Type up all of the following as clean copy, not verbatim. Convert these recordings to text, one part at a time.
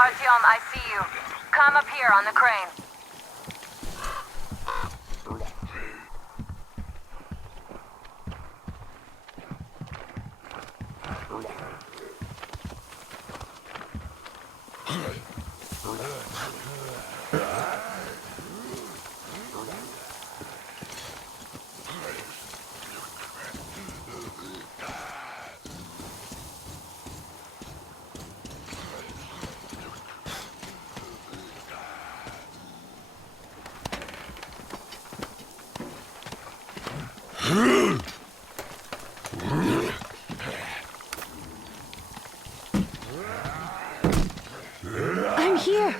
Artyom, I see you. Come up here on the crane. I'm here.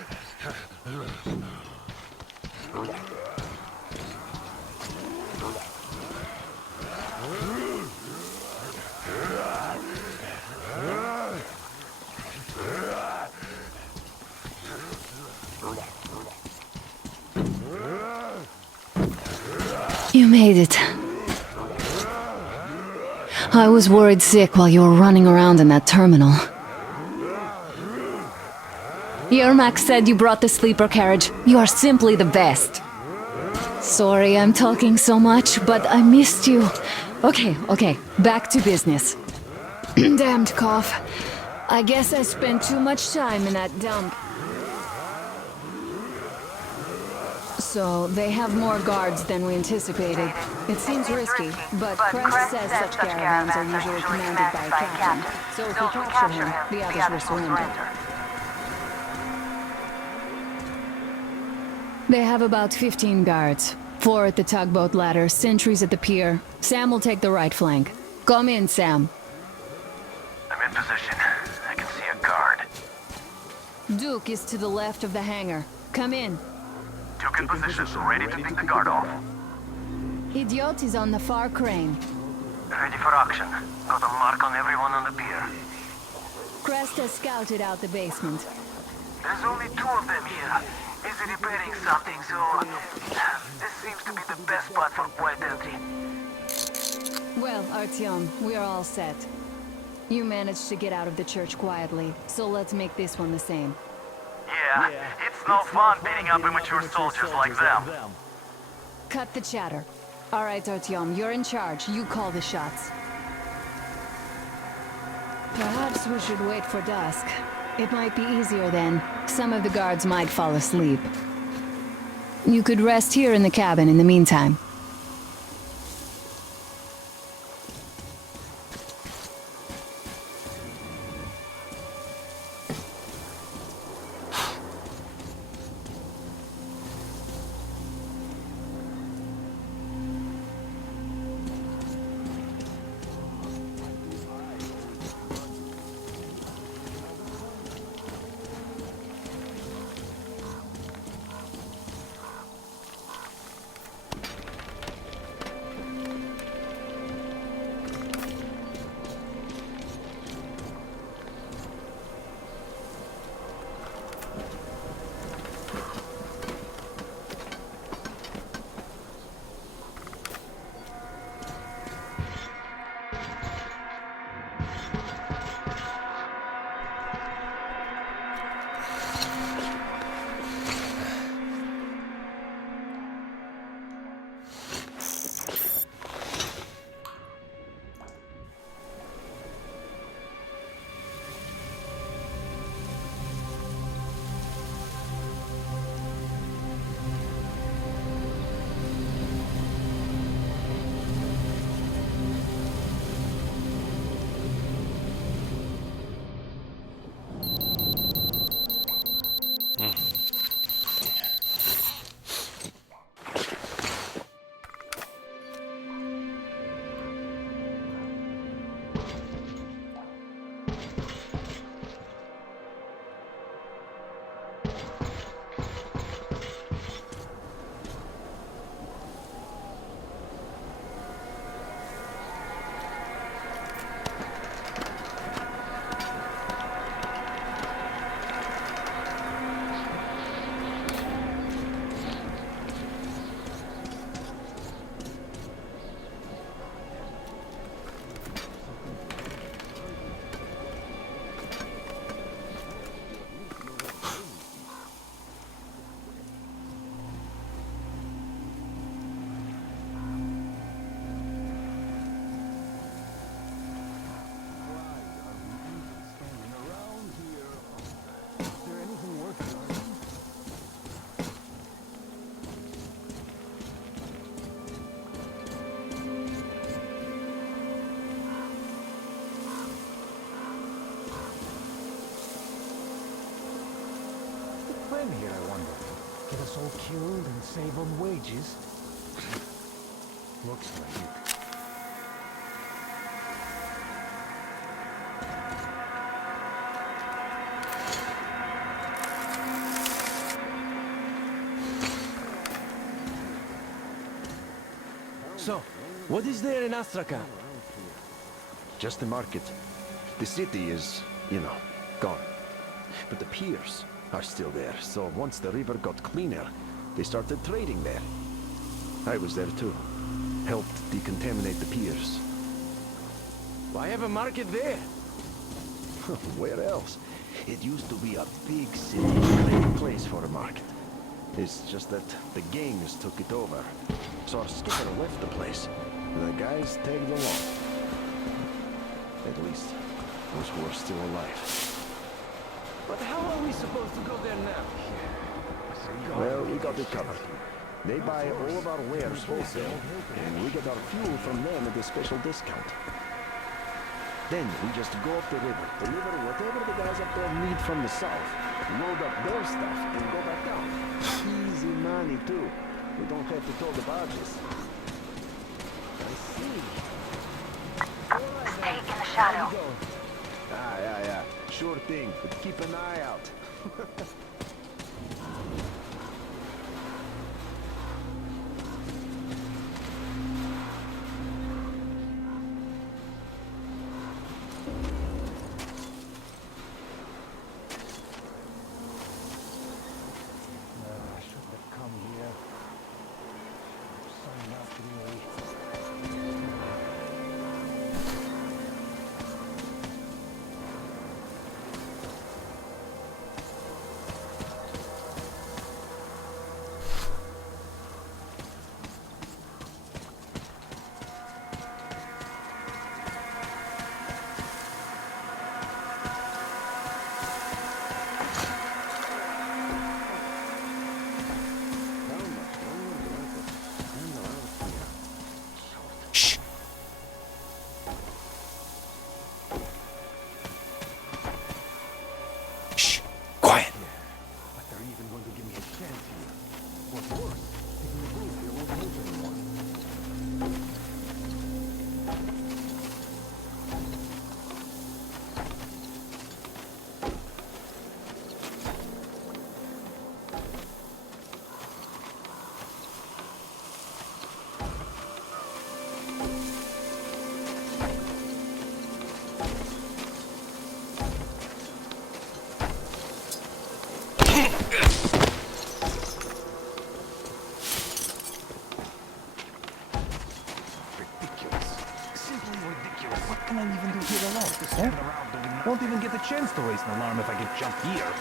You made it. I was worried sick while you were running around in that terminal. Yermak said you brought the sleeper carriage. You are simply the best. Sorry I'm talking so much, but I missed you. Okay, back to business. Damned cough. I guess I spent too much time in that dump. So, they have more guards than we anticipated. It seems risky, but Crest says such caravans are usually commanded by a captain. So if we capture him, the others will surrender. They have about 15 guards. 4 at the tugboat ladder, sentries at the pier. Sam will take the right flank. Come in, Sam. I'm in position. I can see a guard. Duke is to the left of the hangar. Come in. Duke in position, ready to take the guard off. Idiot is on the far crane. Ready for action. Got a mark on everyone on the pier. Crest has scouted out the basement. There's only 2 of them here. Busy repairing something, so... This seems to be the best spot for quiet entry. Well, Artyom, we are all set. You managed to get out of the church quietly, so let's make this one the same. Yeah, it's no fun beating up immature soldiers like them. Cut the chatter. All right, Artyom, you're in charge. You call the shots. Perhaps we should wait for dusk. It might be easier then. Some of the guards might fall asleep. You could rest here in the cabin in the meantime. plan here, I wonder? Get us all killed and save on wages? Looks like it. So, what is there in Astrakhan? Just the market. The city is, gone. But the piers are still there, so once the river got cleaner, they started trading there. I was there too. Helped decontaminate the piers. Why have a market there? Where else? It used to be a big city, great place for a market. It's just that the gangs took it over. So our skipper left the place, and the guys tagged along. At least, those who are still alive. But how are we supposed to go there now? Well, we got it covered. They buy all of our wares wholesale, and we get our fuel from them at a special discount. Then we just go up the river, deliver whatever the guys up there need from the south, load up their stuff, and go back down. Easy money, too. We don't have to tow the barges. I see. Stay in the shadow. Yeah. Sure thing, but keep an eye out. I shouldn't have come here. Sun out really. Shh! Shh! Quiet! But they're even going to give me a chance here. What's worse, taking the roof here won't move anymore. Ridiculous. Simply ridiculous. What can I even do here alone? Stand around doing nothing. Won't even get the chance to raise an alarm if I get jumped here.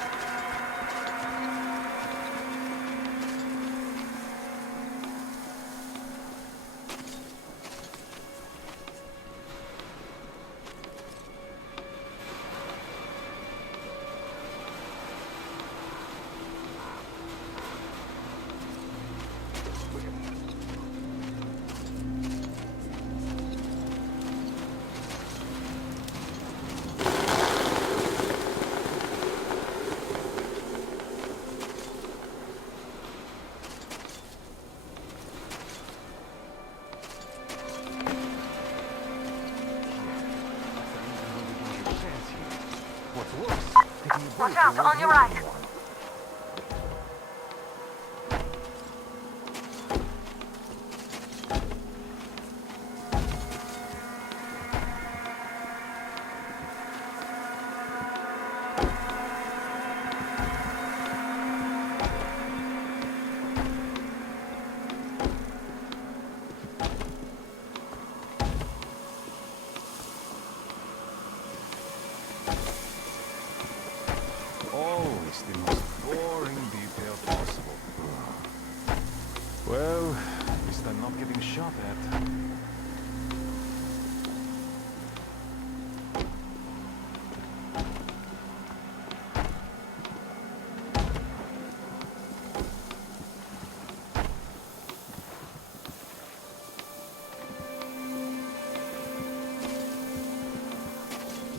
What's worse, taking a Watch break out, won't on your move right. anymore. Always the most boring detail possible. Well, at least I'm not getting shot at.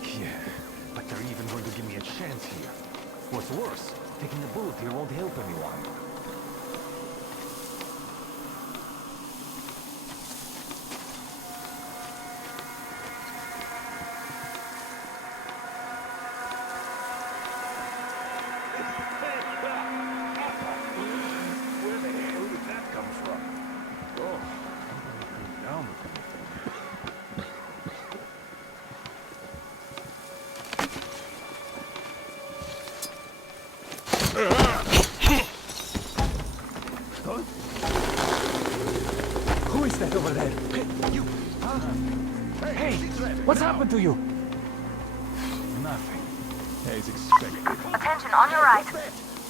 Yeah, but they're even going to give me a chance here. What's worse, taking a bullet here won't help anyone. Where the hell did that come from? Oh, Down with Who is that over there? Hey, you! Huh? Hey, what's happened to you? Nothing. As expected. Attention, on your right.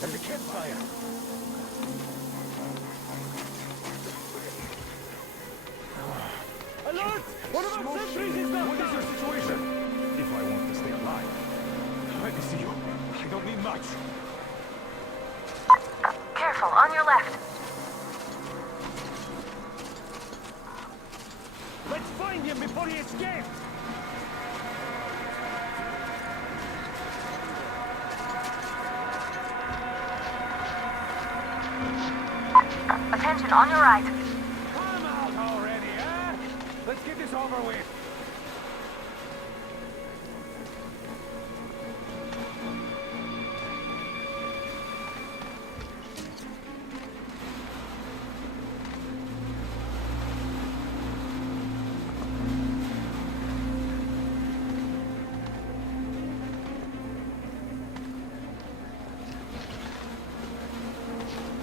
there's a campfire. Alert! One of our sentries is knocked What is your down! situation? If I want to stay alive, I can see you. I don't need much. Careful, on your left. Let's find him before he escapes! Attention, on your right. Come out already, eh? Let's get this over with.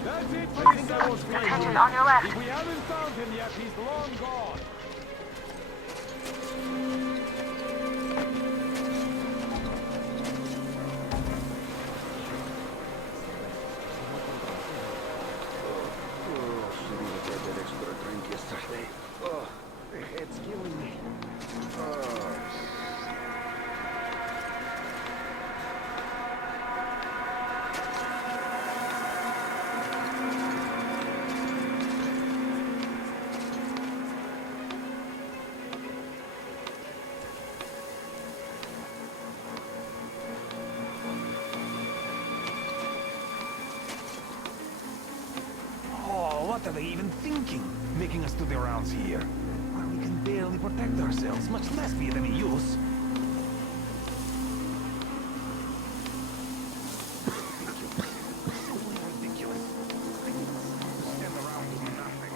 That's it for this episode. Attention, on your left. If we haven't found him yet, he's long gone. Oh, should have had that extra drink yesterday. Oh, the head's killing me. Oh. Oh, what are they even thinking? Making us do the rounds here. Well, we can barely protect ourselves, much less be of any use. Ridiculous. Stand around doing nothing.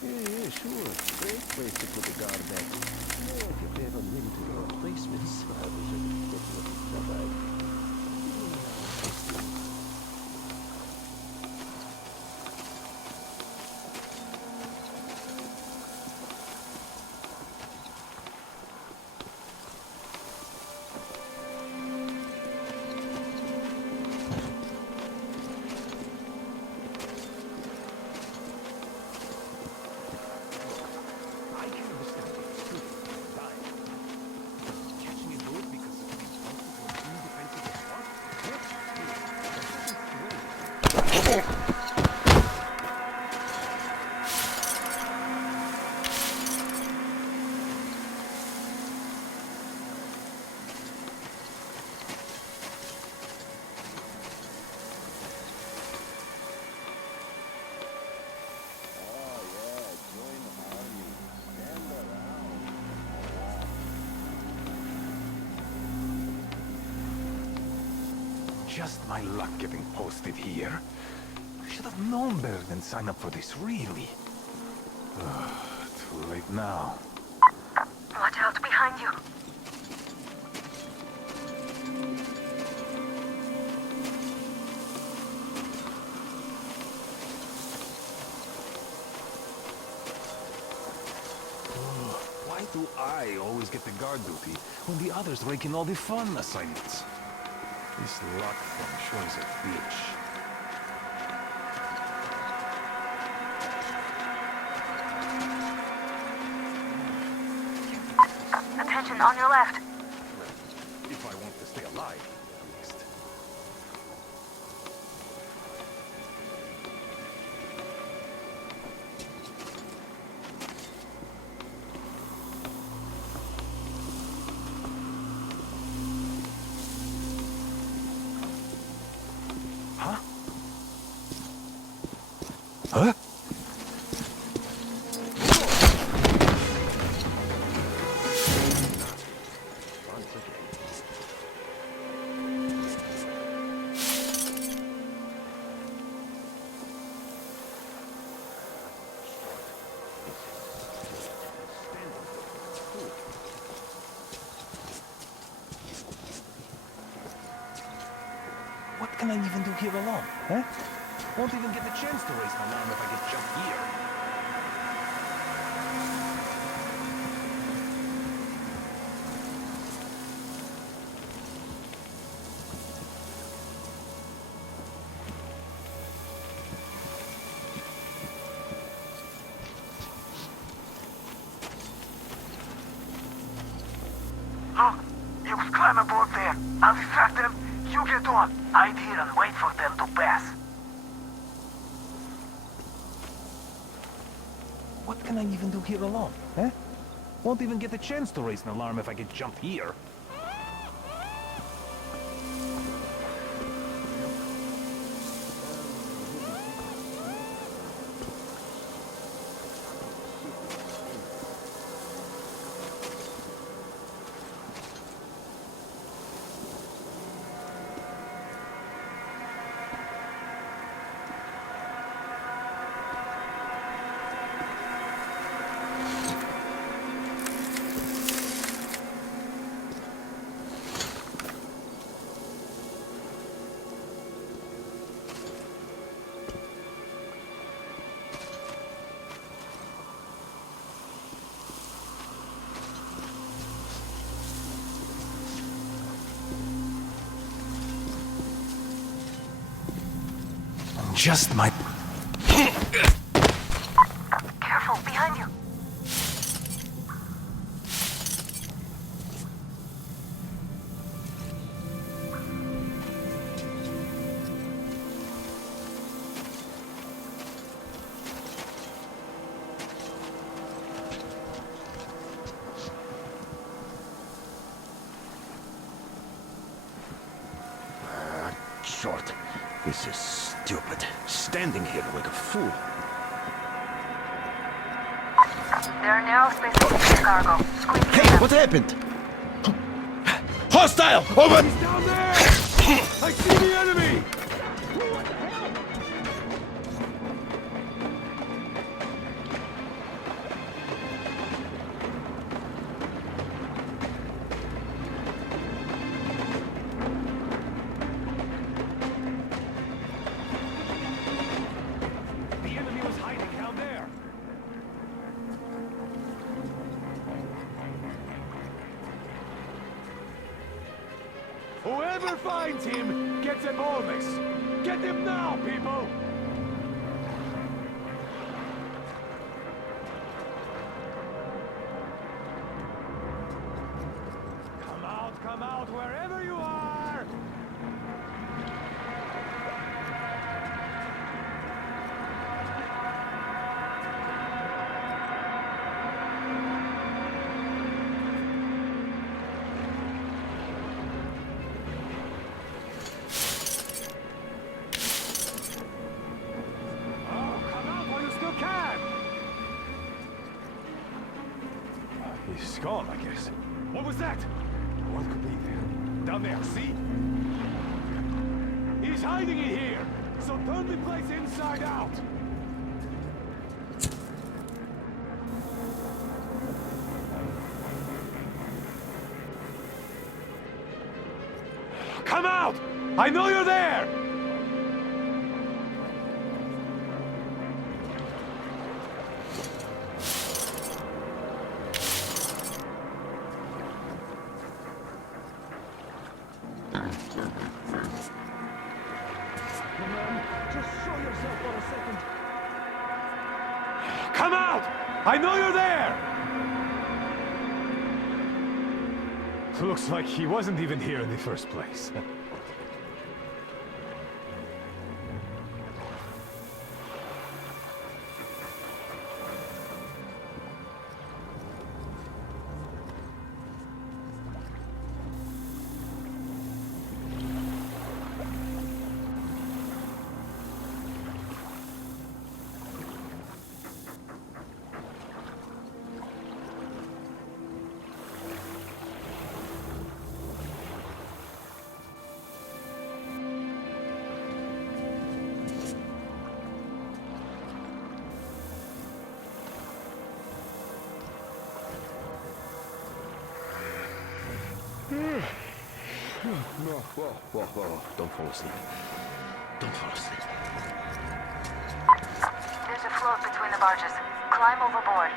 Yeah, sure. Great place to put the guard back. Yeah, if you ever limited replacements, I wish I could get what stuff out. Just my luck getting posted here. I should have known better than sign up for this, really. Too late now. Watch out behind you. Why do I always get the guard duty when the others rake in all the fun assignments? This luck thing sure is a bitch. Attention, on your left. If I want to stay alive, at least. Huh? Huh? What can I even do here alone, huh? Won't even get the chance to raise an alarm if I get jumped here. Look, you climb aboard there. I'll distract them. You get on. Hide here and wait for them to pass. What can I even do here alone, huh? Won't even get the chance to raise an alarm if I get jumped here. Just my... Careful, behind you. Short. This is stupid. Standing here like a fool. There are narrow spaces in the cargo. Squeeze through Hey, them. what happened? Hostile! Over! He's down there! I see the enemy! The enemy was hiding down there. Whoever finds him gets a bonus. Get him now, people! Come out, wherever you are! Oh, come out while you still can! He's gone, I guess. What was that? What could be there? Down there, see? He's hiding in here! So turn the place inside out! Come out! I know you're there! Just show yourself for a second. Come out! I know you're there! Looks like he wasn't even here in the first place. No, whoa. Don't fall asleep. Don't fall asleep. There's a float between the barges. Climb overboard.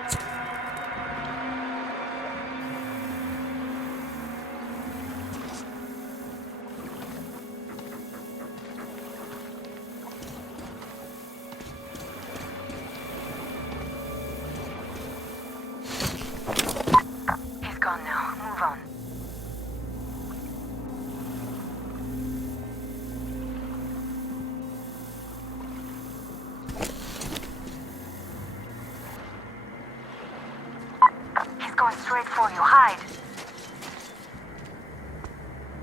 He's gone now. Move on. He's going straight for you. Hide.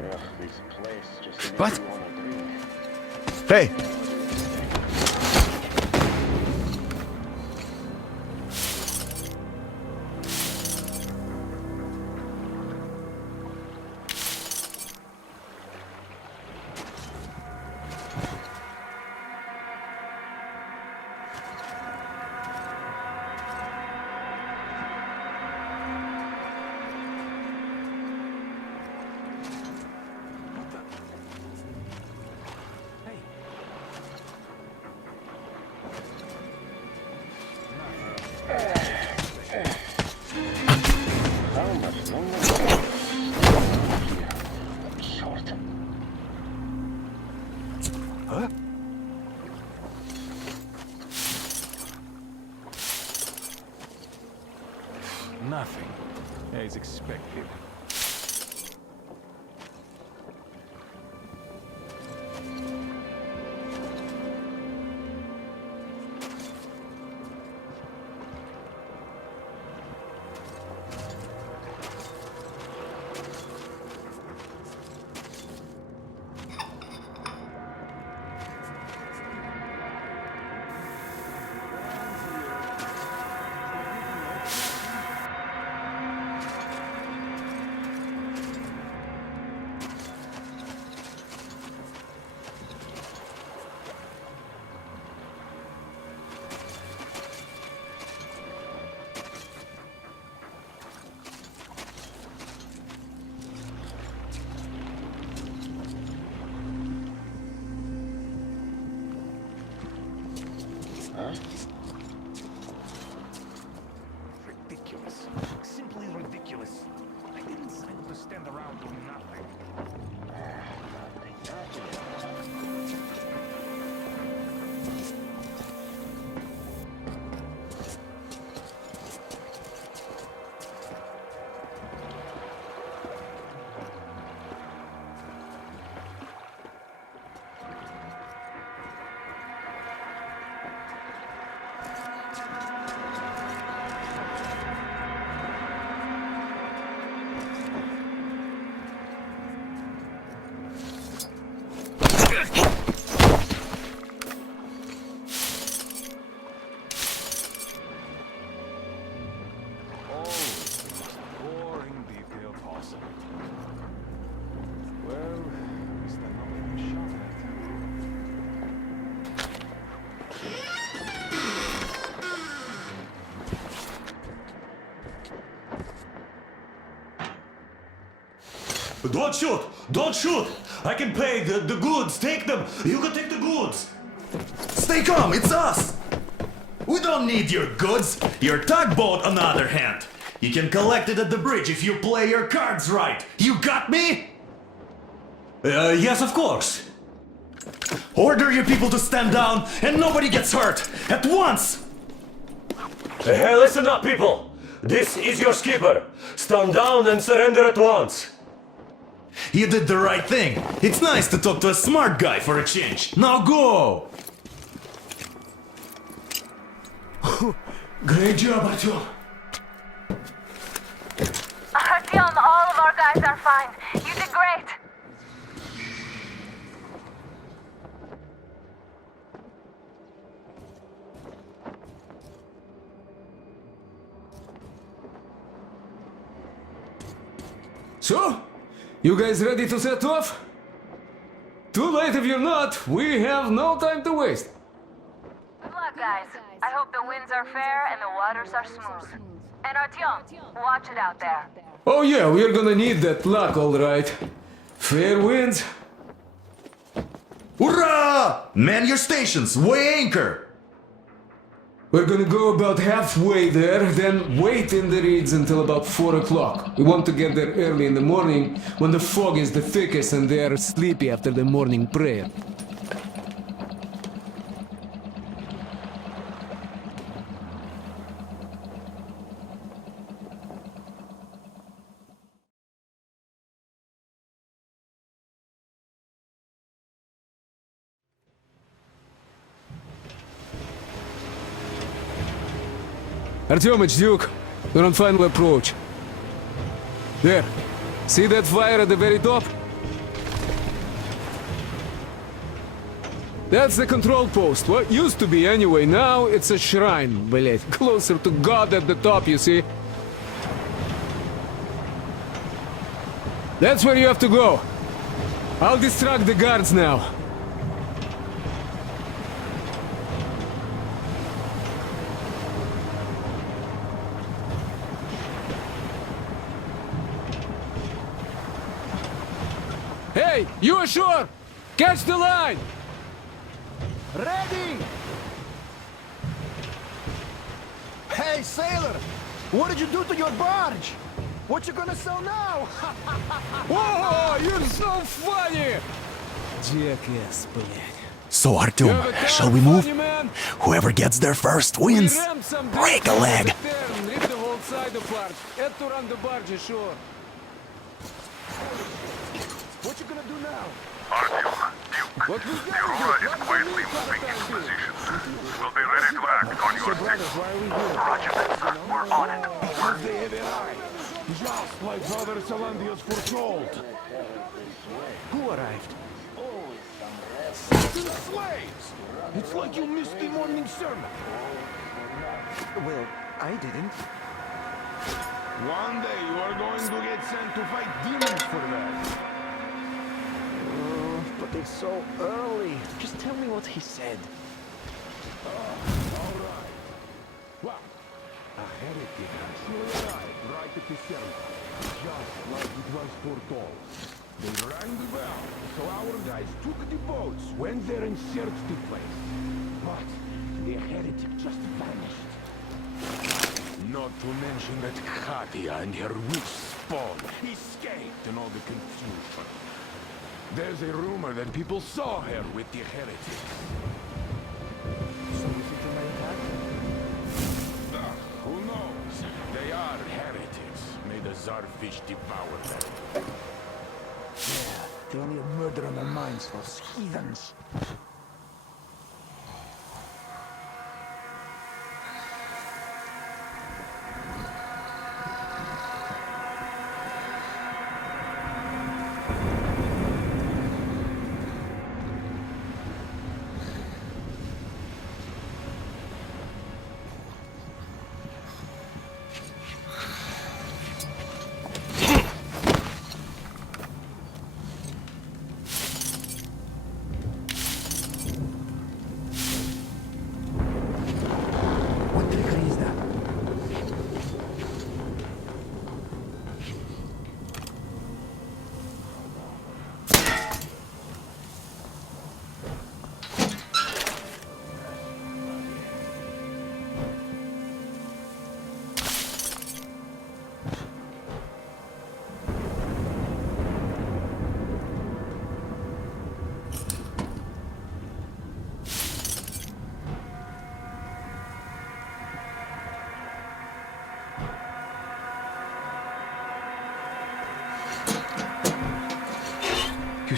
Ugh, this place just makes What? me wanna drink. Hey! How much longer? Short. Huh? Nothing. As expected. Ridiculous. Simply ridiculous. I didn't sign up to stand around doing nothing. Don't shoot! Don't shoot! I can pay the goods. Take them. You can take the goods. Stay calm, it's us! We don't need your goods. Your tugboat, on the other hand. You can collect it at the bridge if you play your cards right. You got me? Yes, of course. Order your people to stand down and nobody gets hurt. At once! Hey, listen up, people. This is your skipper. Stand down and surrender at once. You did the right thing. It's nice to talk to a smart guy for a change. Now go! Great job, Artyom. Artyom, all of our guys are fine. You did great. So, you guys ready to set off? Too late if you're not. We have no time to waste. Good luck, guys. I hope the winds are fair and the waters are smooth. And Artyom, watch it out there. Oh yeah, we're gonna need that luck, all right. Fair winds. Hurrah! Man your stations, weigh anchor! We're gonna go about halfway there, then wait in the reeds until about 4 o'clock. We want to get there early in the morning when the fog is the thickest and they are sleepy after the morning prayer. Artyom, it's Duke. We're on final approach. There. See that fire at the very top? That's the control post. What used to be anyway. Now it's a shrine, блять. Closer to God at the top, you see? That's where you have to go. I'll distract the guards now. Hey, you ashore! Catch the line! Ready! Hey, sailor! What did you do to your barge? What you gonna sell now? Whoa, you're so funny! Jackass, блядь. So Artyom, shall we move? Whoever gets there first wins. Break a leg. Rip the whole side apart. Head to run the barge ashore. What you gonna do now? Artyom, Duke, the Aurora is quietly moving into position. We'll be ready to act on your signal. Roger that, sir. We're on it. They have arrived, just like Father Salandius foretold. Who arrived? The slaves! It's like you missed the morning sermon. Well, I didn't. One day you are going to get sent to fight demons for that. But it's so early. Just tell me what he said. All right. Well, a heretic actually arrived right at the center, just like it was foretold. They rang the bell, so our guys took the boats, went there and searched the place. But the heretic just vanished. Not to mention that Katia and her witch spawn escaped in all the confusion. There's a rumor that people saw her with the heretics. So is it an attack? Who knows? They are heretics. May the Czarfish devour them. Yeah, they only have murder on their minds, those heathens.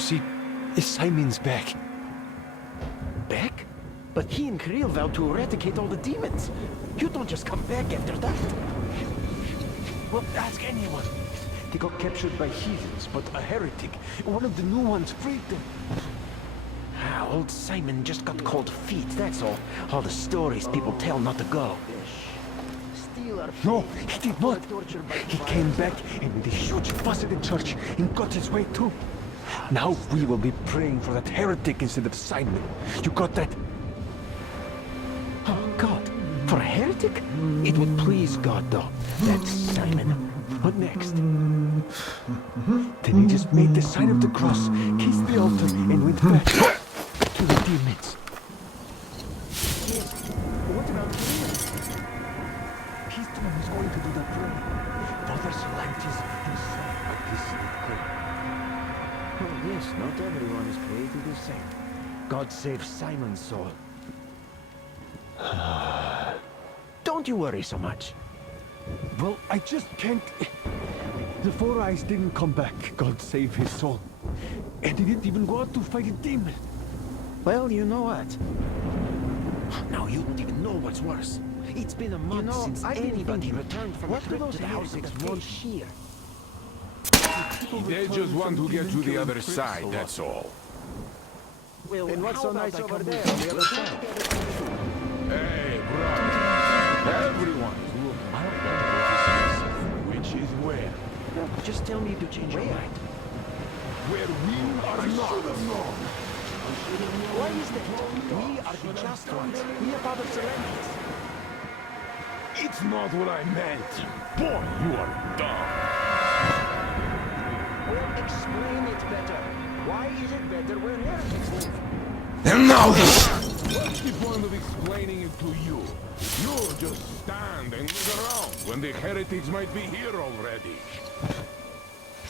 see, Simon's back. Back? But he and Kirill vowed to eradicate all the demons. You don't just come back after that. Well, ask anyone. They got captured by heathens, but a heretic, one of the new ones, freed them. Old Simon just got cold feet, that's all. All the stories people tell not to go. No, he did not. He came back and with a huge fuss at the church and got his way too. Now we will be praying for that heretic instead of Simon. You got that? Oh, God. For a heretic? It would please God, though. That's Simon. What next? Then he just made the sign of the cross, kissed the altar, and went back to the demons. What about him? He's the one who's going to do the praying. Father Solantis himself like this good. Oh, yes, not everyone is created the same. God save Simon's soul. Don't you worry so much. Well, I just can't... The Four Eyes didn't come back, God save his soul. And he didn't even go out to fight a demon. Well, you know what? Now you don't even know what's worse. It's been a month since anybody returned from a trip to the house of the Sheer. They just want to get to the other side, that's all. Well, and what's so nice over there on the other side? Hey, brother. Everyone is looking at which is where? Just tell me to change your mind. Where we are not. Why is that? We are the just ones. We are part of Solantis. It's not what I meant. Boy, you are dumb. Well, explain it better. Why is it better where heretics live? And now what's the point of explaining it to you? You just stand and look around when the heretics might be here already.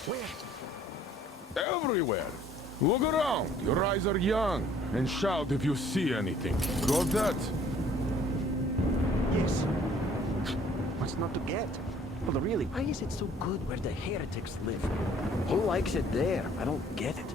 Where? Everywhere. Look around. Your eyes are young. And shout if you see anything. Got that? Yes. What's not to get? Well, really, why is it so good where the heretics live? Who likes it there? I don't get it.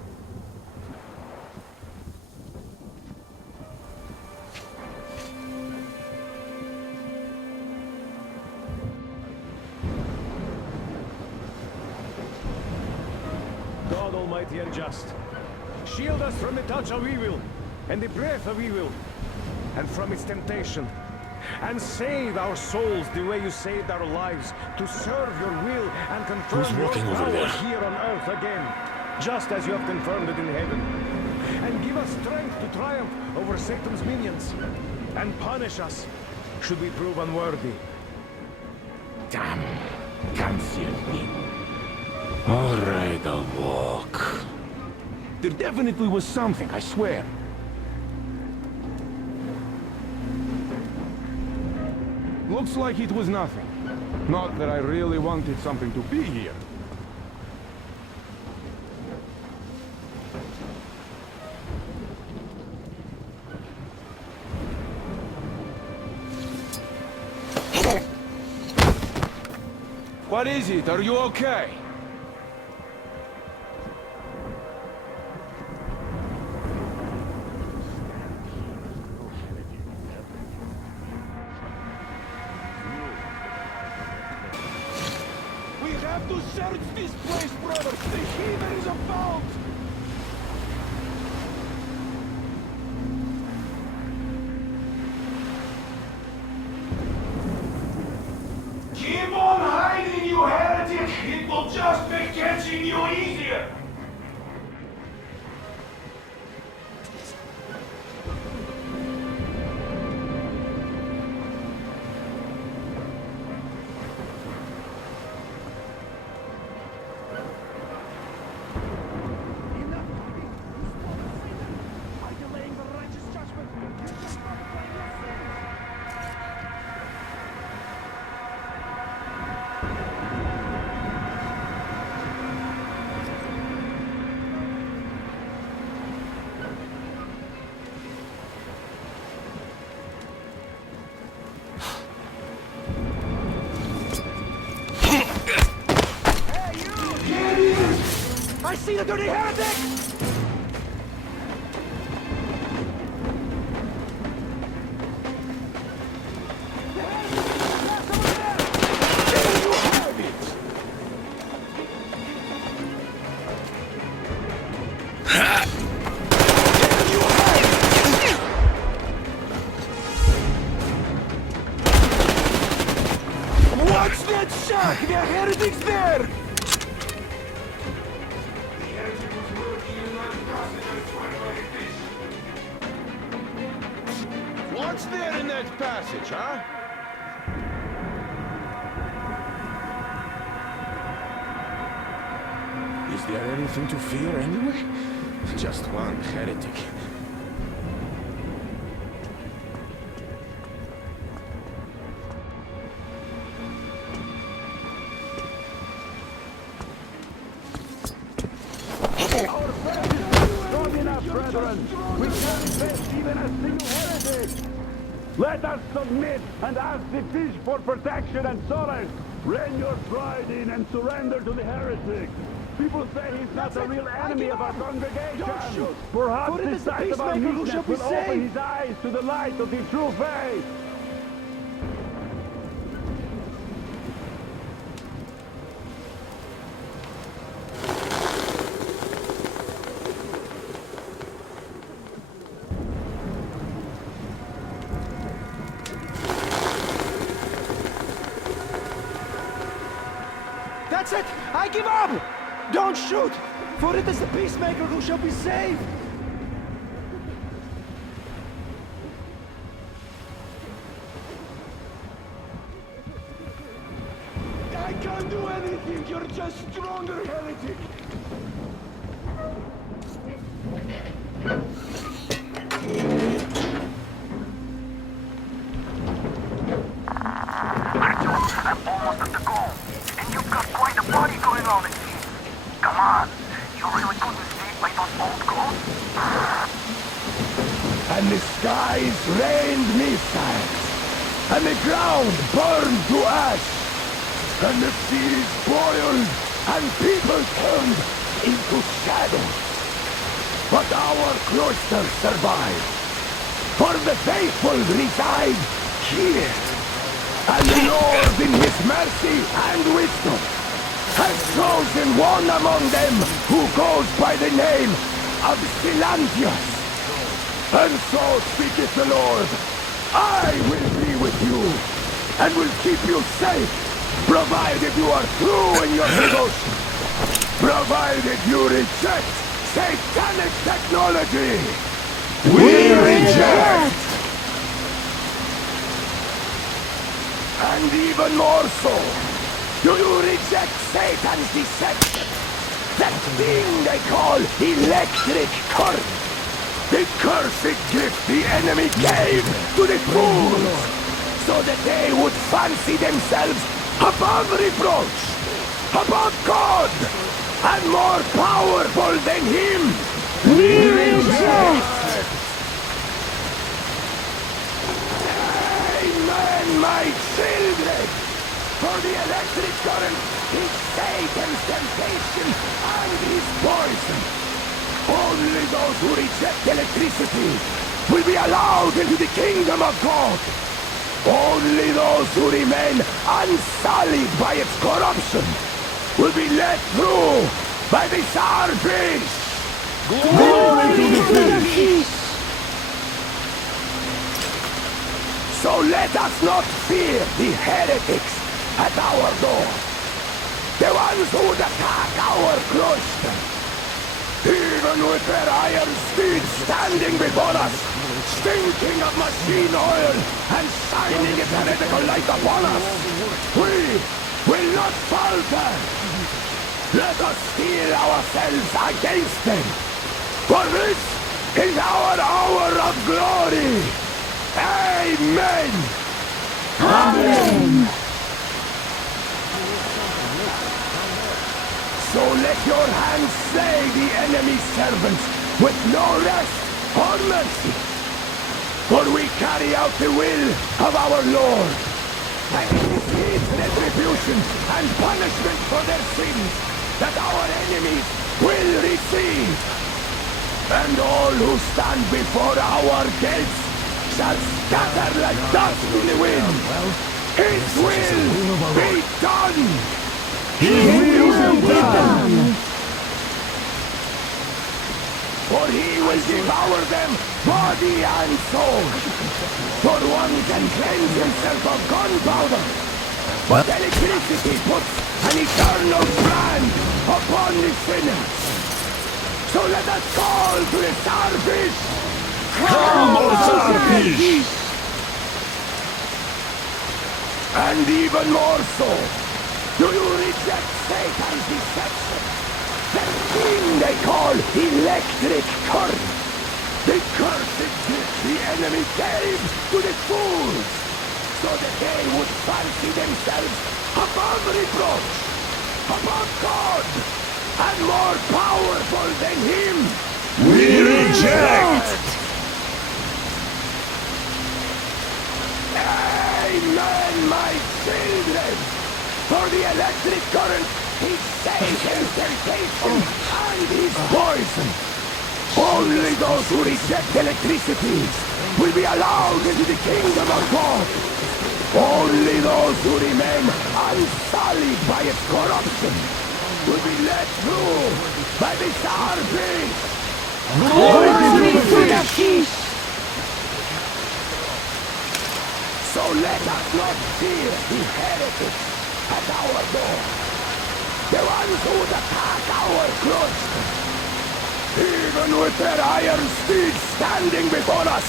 God Almighty and just, shield us from the touch of evil, and the breath of evil, and from its temptation, and save our souls the way you saved our lives, to serve your will and confirm your power here on earth again, just as you have confirmed it in heaven. And give us strength to triumph over Satan's minions, and punish us, should we prove unworthy. Damn. Can't see me. All right, I'll walk. There definitely was something, I swear. Looks like it was nothing. Not that I really wanted something to be here. What is it? Are you okay? We have to search this place, brothers! The heathen is about! Keep on hiding, you heretic! It will just make catching you easier! I see the dirty heretic! Watch that shack! There are heretics there! What's there in that passage, huh? Is there anything to fear anyway? Just one heretic. Strong enough, brethren. We can't face even a single heretic. Let us submit and ask the fish for protection and solace. Rein your pride in and surrender to the heretic. People say he's not the real enemy of our congregation. Perhaps this sight of our weakness will open his eyes to the light of the true faith. That's it! I give up! Don't shoot! For it is the peacemaker who shall be saved! I can't do anything! You're just stronger, heretic! I'm almost at the goal. And you've got quite a party going on, it seems. Come on. You really couldn't stay by those old ghosts? And the skies rained missiles, and the ground burned to ash, and the seas boiled, and people turned into shadow. But our cloister survived, for the faithful reside here. And the Lord in his mercy and wisdom has chosen one among them who goes by the name of Silantius. And so speaketh the Lord, I will be with you, and will keep you safe, provided you are true in your devotion, provided you reject satanic technology. We reject! And even more so, do you reject Satan's deception? That thing they call electric current. The cursed gift the enemy gave to the fools, so that they would fancy themselves above reproach, above God, and more powerful than Him. We reject! My children! For the electric current is Satan's temptation and his poison. Only those who reject electricity will be allowed into the kingdom of God. Only those who remain unsullied by its corruption will be let through by the starfish. Glory to the fish! So let us not fear the heretics at our door, the ones who would attack our cloister. Even with their iron steeds standing before us, stinking of machine oil and shining its heretical light upon us, we will not falter. Let us steel ourselves against them, for this is our hour of glory. Amen! Amen! So let your hands slay the enemy's servants with no rest or mercy. For we carry out the will of our Lord. And it is his retribution and punishment for their sins that our enemies will receive. And all who stand before our gates shall scatter like dust in the wind. His will be done! His will be done! For he will devour them body and soul. For one can cleanse himself of gunpowder, What? Electricity puts an eternal brand upon the sinner. So let us call to the Starfish. Come, O Starfish! And even more so, do you reject Satan's deception? That thing they call electric current. The cursed gift the enemy gave to the fools, so that they would fancy themselves above reproach, above God, and more powerful than Him. We reject! Amen, my children! For the electric current is Satan's temptation and his poison. Only those who reject electricity will be allowed into the kingdom of God. Only those who remain unsullied by its corruption will be let through by the Starfish. Glory to the fish! So let us not fear the heretics at our door, the ones who would attack our cloister. Even with their iron steeds standing before us,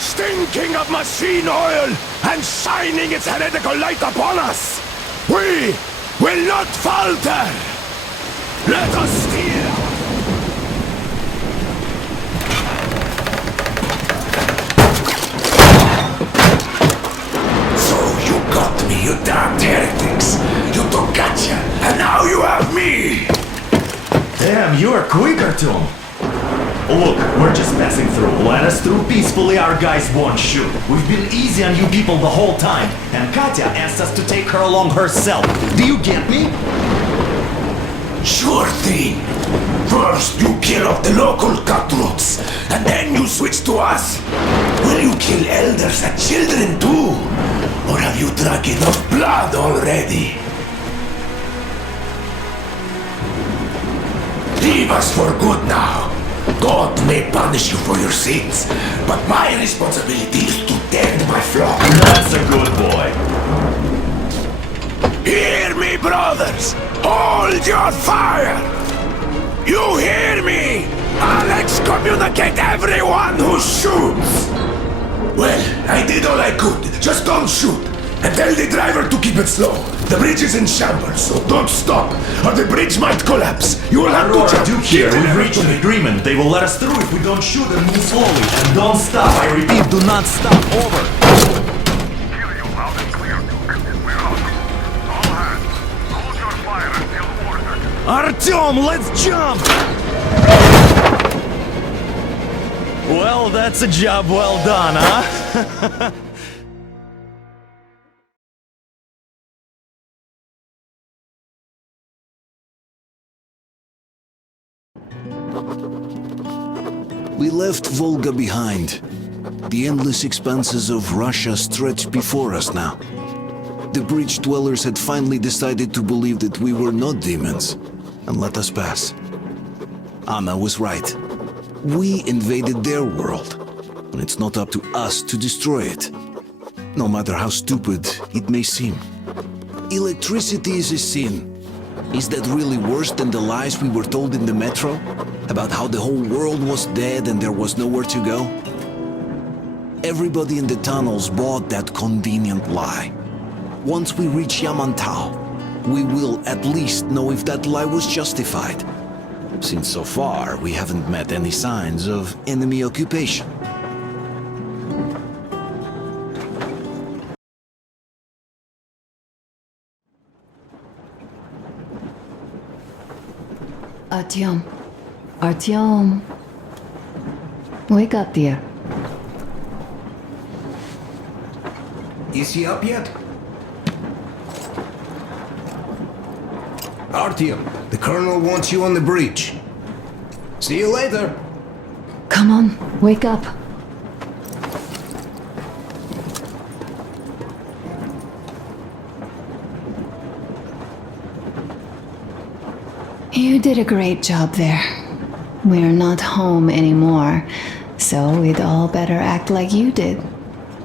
stinking of machine oil and shining its heretical light upon us, we will not falter. Let us steal. So you got me, you damned heretics. You took gotcha, and now you have me. Damn, you are quick, Artyom. Look, we're just passing through. Let us through peacefully, our guys won't shoot. We've been easy on you people the whole time, and Katya asked us to take her along herself. Do you get me? Sure thing. First you kill off the local cutthroats, and then you switch to us. Will you kill elders and children too? Or have you drunk enough blood already? Leave us for good now. God may punish you for your sins, but my responsibility is to tend my flock. That's a good boy. Hear me, brothers! Hold your fire! You hear me? I'll excommunicate everyone who shoots! Well, I did all I could. Just don't shoot. And tell the driver to keep it slow. The bridge is in shambles, so don't stop, or the bridge might collapse. You will have to jump. Duke here. We've reached an agreement. They will let us through if we don't shoot and move slowly. And don't stop. I repeat, do not stop. Over. Hear you loud and clear, Duke. We're out. All hands, hold your fire until ordered. Artyom, let's jump! Well, that's a job well done, huh? We left Volga behind. The endless expanses of Russia stretched before us now. The bridge dwellers had finally decided to believe that we were not demons and let us pass. Anna was right. We invaded their world, and it's not up to us to destroy it, no matter how stupid it may seem. Electricity is a sin. Is that really worse than the lies we were told in the metro? About how the whole world was dead and there was nowhere to go? Everybody in the tunnels bought that convenient lie. Once we reach Yamantau, we will at least know if that lie was justified. Since so far, we haven't met any signs of enemy occupation. Artyom. Artyom. Wake up, dear. Is he up yet? Artyom, the colonel wants you on the bridge. See you later. Come on, wake up. You did a great job there. We're not home anymore, so we'd all better act like you did.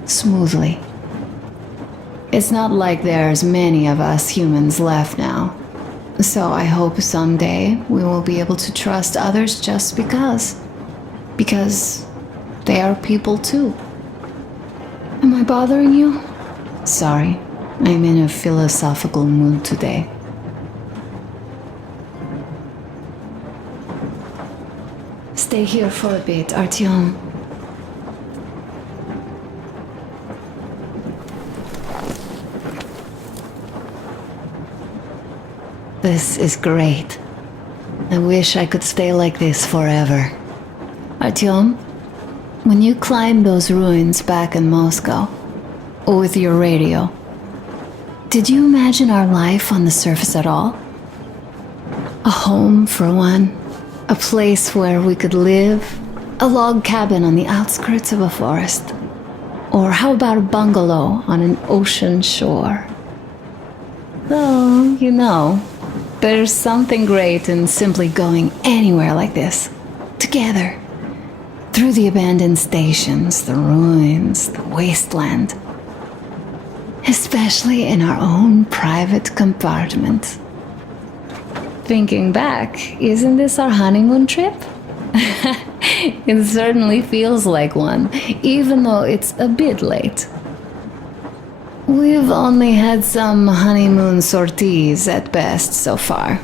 Smoothly. It's not like there's many of us humans left now. So I hope someday we will be able to trust others just because. Because they are people too. Am I bothering you? Sorry, I'm in a philosophical mood today. Stay here for a bit, Artyom. This is great. I wish I could stay like this forever. Artyom, when you climbed those ruins back in Moscow, with your radio, did you imagine our life on the surface at all? A home, for one. A place where we could live. A log cabin on the outskirts of a forest. Or how about a bungalow on an ocean shore? Well, you know, there's something great in simply going anywhere like this. Together. Through the abandoned stations, the ruins, the wasteland. Especially in our own private compartment. Thinking back, isn't this our honeymoon trip? It certainly feels like one, even though it's a bit late. We've only had some honeymoon sorties at best so far.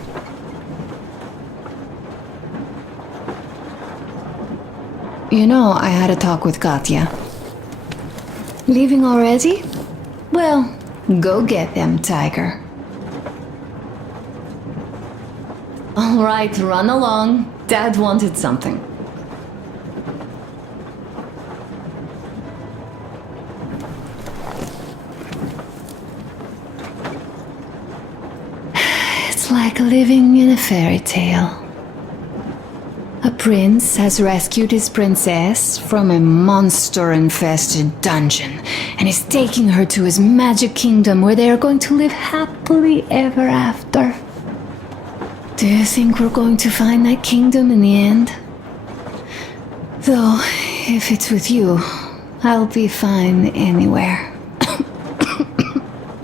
You know, I had a talk with Katya. Leaving already? Well, go get them, Tiger. All right, run along. Dad wanted something. It's like living in a fairy tale. A prince has rescued his princess from a monster-infested dungeon and is taking her to his magic kingdom where they are going to live happily ever after. Do you think we're going to find that kingdom in the end? Though, if it's with you, I'll be fine anywhere.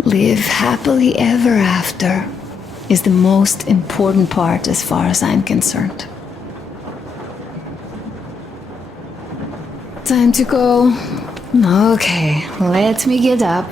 Live happily ever after is the most important part as far as I'm concerned. Time to go. Okay, let me get up.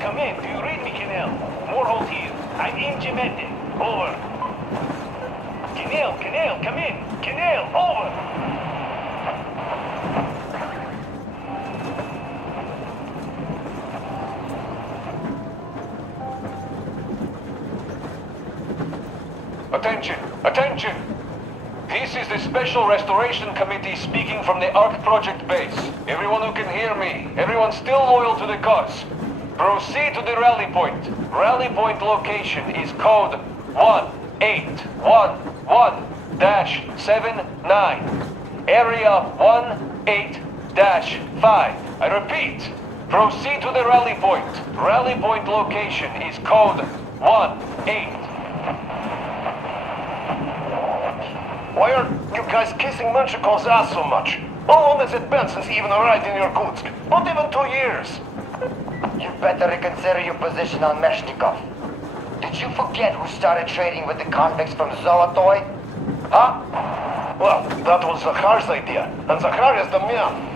Come in. Do you read me, Kenel? Morehold here. I'm in Gemende. Over. Kenel, come in. Kenel, over. Attention! Attention! This is the Special Restoration Committee speaking from the ARC Project base. Everyone who can hear me, everyone still loyal to the cause, proceed to the rally point. Rally point location is code 1811-79. Area 18-5. I repeat, proceed to the rally point. Rally point location is code 18. Why are you guys kissing Menchikov's ass so much? How long has it been since he even arrived in Irkutsk? Not even 2 years. You better reconsider your position on Meshnikov. Did you forget who started trading with the convicts from Zolotoy? Huh? Well, that was Zakhar's idea, and Zakhar is the man.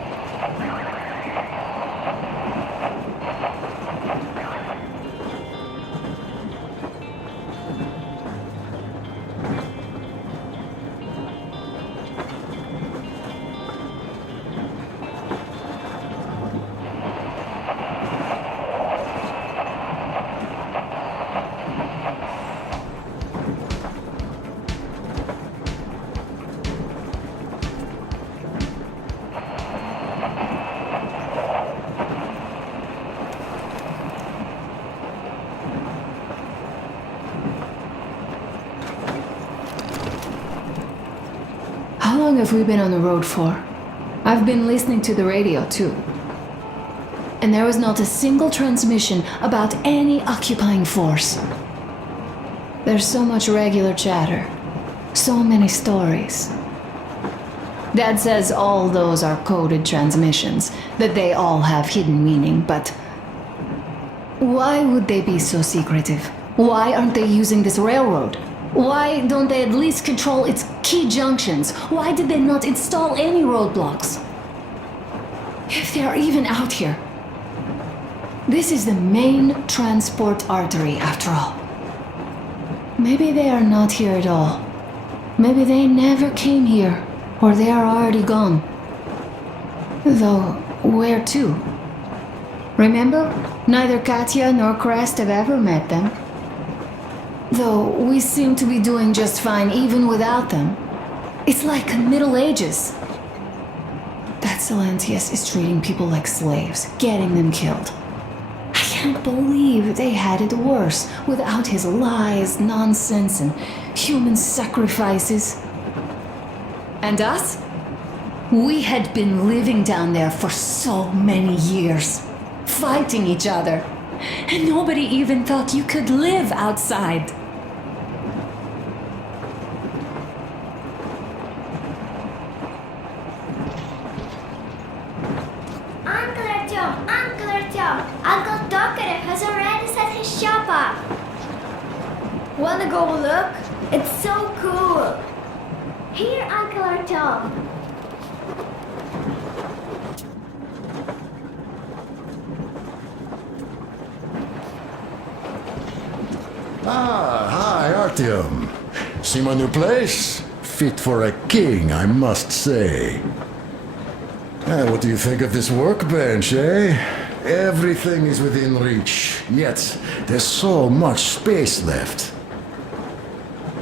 long have we been on the road for? I've been listening to the radio too. And there was not a single transmission about any occupying force. There's so much regular chatter. So many stories. Dad says all those are coded transmissions, that they all have hidden meaning, but why would they be so secretive? Why aren't they using this railroad? Why don't they at least control its key junctions? Why did they not install any roadblocks? If they are even out here. This is the main transport artery, after all. Maybe they are not here at all. Maybe they never came here, or they are already gone. Though, where to? Remember? Neither Katya nor Crest have ever met them. Though, we seem to be doing just fine even without them. It's like Middle Ages. That Silentius is treating people like slaves, getting them killed. I can't believe they had it worse without his lies, nonsense, and human sacrifices. And us? We had been living down there for so many years, fighting each other, and nobody even thought you could live outside. Uncle Tokarev has already set his shop up. Wanna go look? It's so cool. Here, Uncle Artyom. Ah, hi, Artyom. See my new place? Fit for a king, I must say. What do you think of this workbench, eh? Everything is within reach, yet there's so much space left.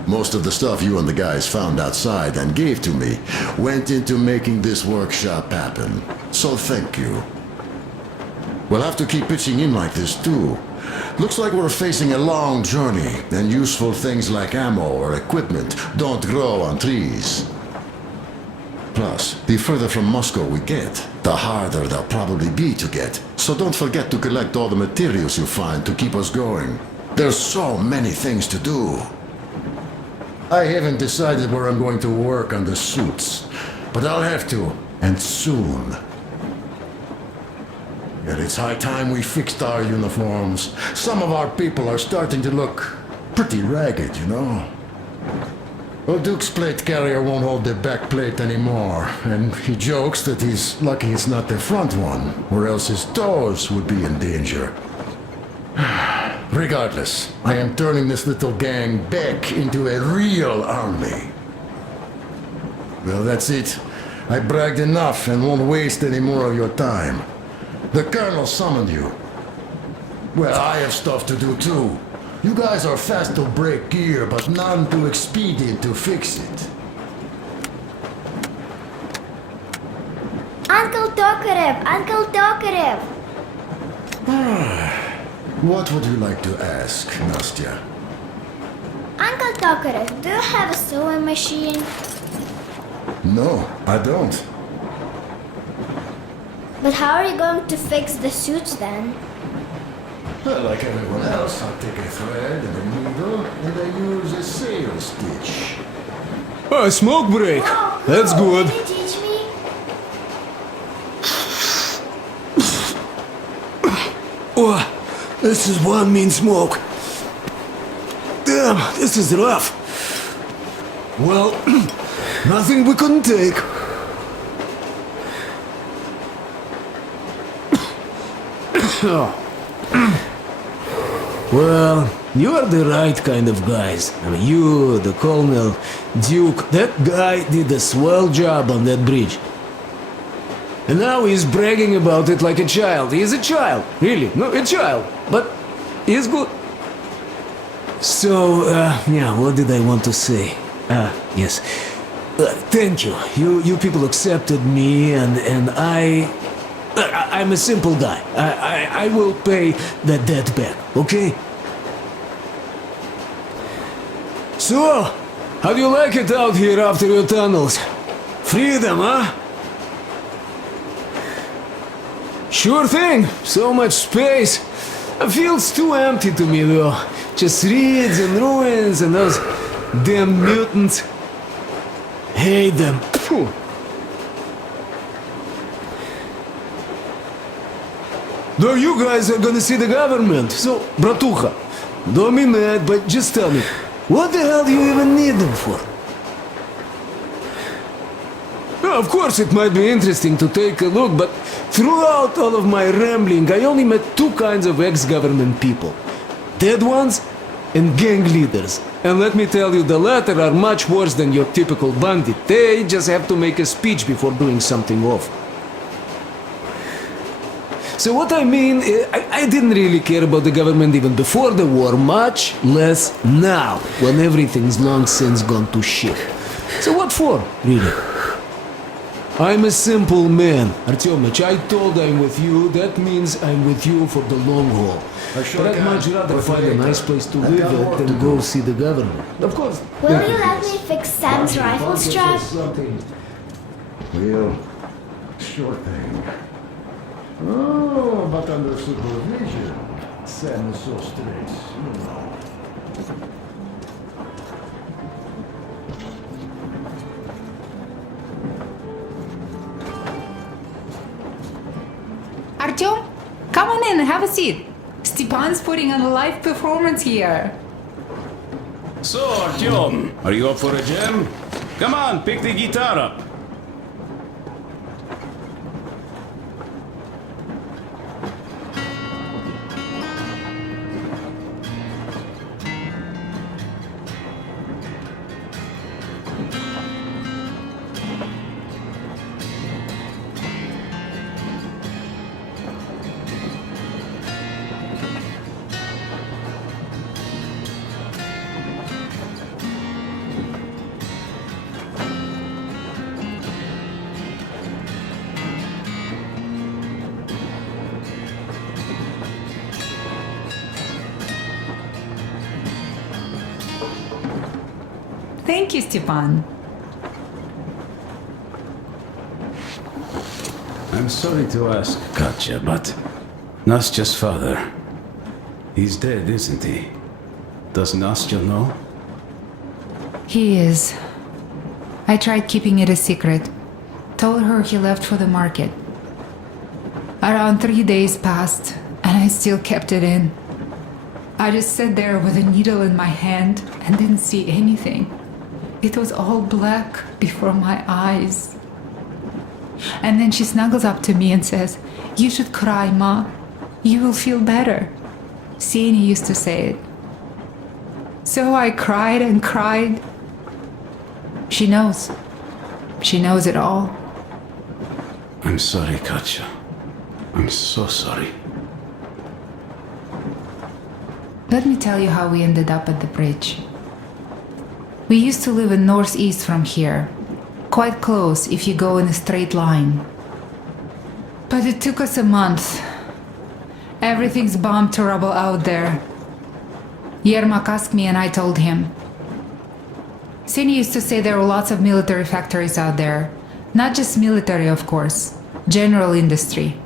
Most of the stuff you and the guys found outside and gave to me went into making this workshop happen. So thank you. We'll have to keep pitching in like this too. Looks like we're facing a long journey, and useful things like ammo or equipment don't grow on trees. Plus, the further from Moscow we get, the harder they'll probably be to get. So don't forget to collect all the materials you find to keep us going. There's so many things to do. I haven't decided where I'm going to work on the suits, but I'll have to, and soon. And it's high time we fixed our uniforms. Some of our people are starting to look pretty ragged, you know? Well, Duke's plate carrier won't hold the back plate anymore, and he jokes that he's lucky it's not the front one, or else his toes would be in danger. Regardless, I am turning this little gang back into a real army. Well, that's it. I bragged enough and won't waste any more of your time. The Colonel summoned you. Well, I have stuff to do too. You guys are fast to break gear, but none too expedient to fix it. Uncle Tokarev! Uncle Tokarev! What would you like to ask, Nastya? Uncle Tokarev, do you have a sewing machine? No, I don't. But how are you going to fix the suits then? Well, like everyone else, I'll take a thread and a needle, and I use a sail stitch. Oh, smoke break. Oh, cool. That's good. Can you teach me? Oh, this is one mean smoke. Damn, this is rough. Well, nothing we couldn't take. Well, you are the right kind of guys. I mean, you, the Colonel, Duke, that guy did a swell job on that bridge. And now he's bragging about it like a child. He is a child, really, no, a child, but he's good. So, yeah, what did I want to say? Yes. Thank you. You people accepted me, and I'm a simple guy. I will pay that debt back, okay? So, how do you like it out here after your tunnels? Freedom, huh? Sure thing. So much space. It feels too empty to me, though. Just reeds and ruins and those damn mutants. Hate them. Phew. Though you guys are gonna see the government, so, bratucha, don't be mad, but just tell me, what the hell do you even need them for? Well, of course, it might be interesting to take a look, but throughout all of my rambling, I only met two kinds of ex-government people. Dead ones and gang leaders. And let me tell you, the latter are much worse than your typical bandit. They just have to make a speech before doing something awful. So what I mean, I didn't really care about the government even before the war, much less now, when everything's long since gone to shit. So what for, really? I'm a simple man, Artyomich. I told I'm with you, that means I'm with you for the long haul. But I'd much rather find a nice place to live at than go see the government. Of course. Will you let me fix Sam's rifle strap? Well, sure thing. Oh, but under supervision. Sam is so strict, you know. Artyom, come on in, have a seat. Stepan's putting on a live performance here. So, Artyom, are you up for a jam? Come on, pick the guitar up. Thank you, Stepan. I'm sorry to ask, Katya, but Nastya's father, he's dead, isn't he? Does Nastya know? He is. I tried keeping it a secret. Told her he left for the market. Around 3 days passed, and I still kept it in. I just sat there with a needle in my hand and didn't see anything. It was all black before my eyes. And then she snuggles up to me and says, "You should cry, Ma. You will feel better." Sieni used to say it. So I cried and cried. She knows. She knows it all. I'm sorry, Katya. I'm so sorry. Let me tell you how we ended up at the bridge. We used to live in northeast from here, quite close if you go in a straight line. But it took us a month. Everything's bombed to rubble out there. Yermak asked me and I told him. Sieni used to say there were lots of military factories out there. Not just military, of course. General industry.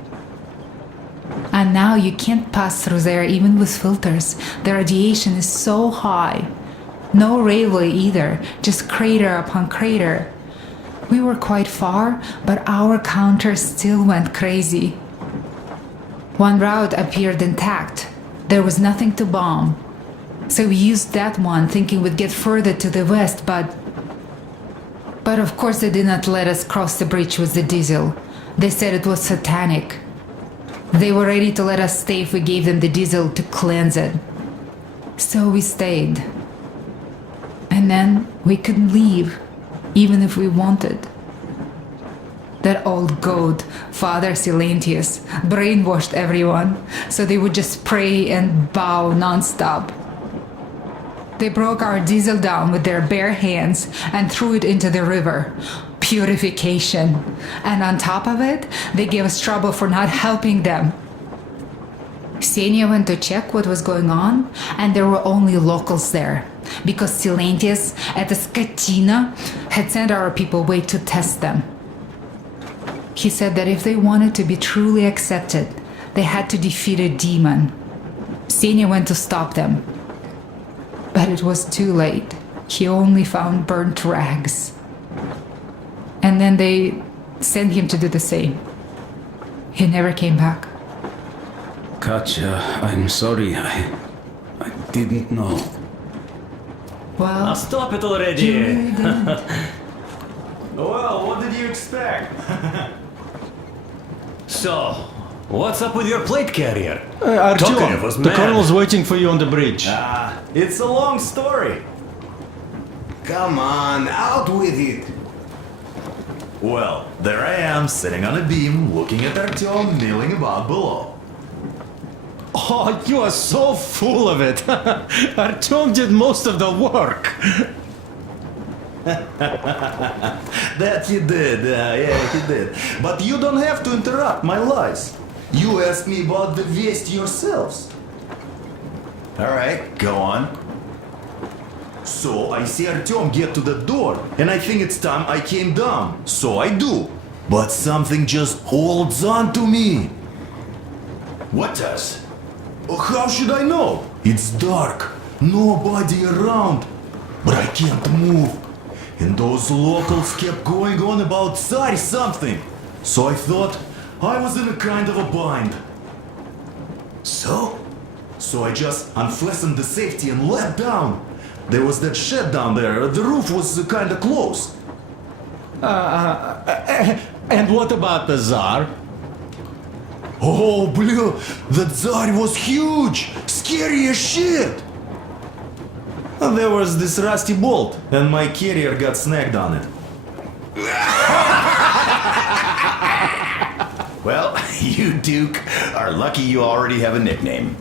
And now you can't pass through there even with filters. The radiation is so high. No railway either, just crater upon crater. We were quite far, but our counter still went crazy. One route appeared intact. There was nothing to bomb. So we used that one, thinking we'd get further to the west, but of course they did not let us cross the bridge with the diesel. They said it was satanic. They were ready to let us stay if we gave them the diesel to cleanse it. So we stayed. And then we couldn't leave, even if we wanted. That old goat, Father Silentius, brainwashed everyone, so they would just pray and bow non-stop. They broke our diesel down with their bare hands and threw it into the river. Purification. And on top of it, they gave us trouble for not helping them. Ksenia went to check what was going on, and there were only locals there. because Silentis at the Skatina had sent our people away to test them. He said that if they wanted to be truly accepted, they had to defeat a demon. Senia went to stop them, but it was too late. He only found burnt rags. And then they sent him to do the same. He never came back. Katja, I'm sorry. I didn't know. Well, Now stop it already! you really didn't. Well, what did you expect? So, what's up with your plate carrier? Artyom, Tokarev was the mad. colonel's waiting for you on the bridge. It's a long story. Come on, out with it. Well, there I am, sitting on a beam, looking at Artyom milling about below. Oh, you are so full of it. Artyom did most of the work. That he did, yeah, he did. But you don't have to interrupt my lies. You asked me about the Vest yourselves. Alright, go on. So I see Artyom get to the door, and I think it's time I came down. So I do. But something just holds on to me. What does? How should I know? It's dark, nobody around. But I can't move. And those locals kept going on about Tsar something. So I thought I was in a kind of a bind. So I just unfastened the safety and let down. There was that shed down there. The roof was kind of closed. And what about the Tsar? Oh, blue, the Tsar was huge, scary as shit. There was this rusty bolt, and my carrier got snagged on it. Well, you, Duke, are lucky you already have a nickname.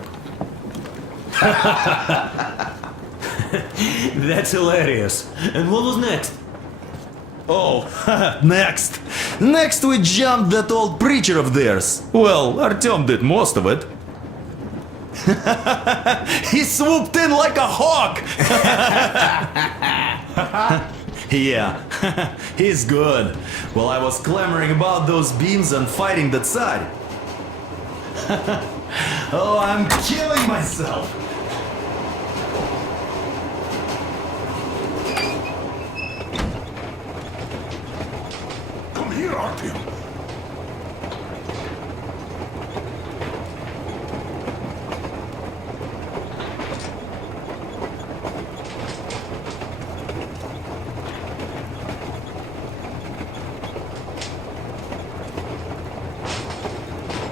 That's hilarious. And what was next? Oh, next. Next we jumped that old preacher of theirs. Well, Artyom did most of it. He swooped in like a hawk. Yeah, he's good. While I was clamoring about those beams and fighting that side. Oh, I'm killing myself.